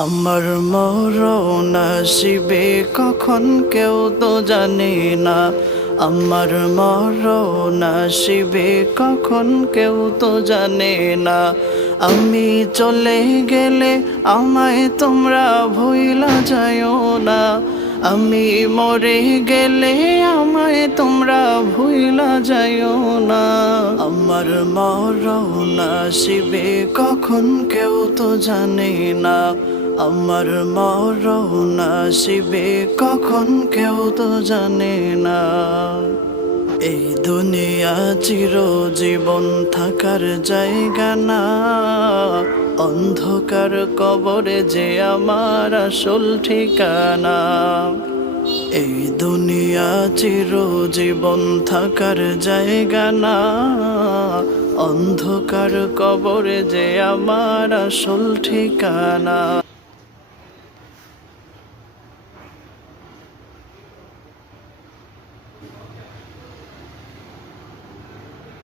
আমার মরণ আসিবে কখন কেউ তো জানে না। আমার মরণ আসিবে কখন কেউ তো জানে না। আমি চলে গেলে আমায় তোমরা ভুইলা যাইও না। আমি মরে গেলে আমায় তোমরা ভুইলা যাইও না। আমার মরণ আসিবে কখন কেউ তো জানে না। আমার মরণ আসিবে কখন কেউ তো জানে না। এই দুনিয়া চিরজীবন থাকার জায়গা না। অন্ধকার কবরে যে আমার আসল ঠিকানা। এই দুনিয়া চিরজীবন থাকার জায়গা না। অন্ধকার কবরে যে আমার আসল ঠিকানা।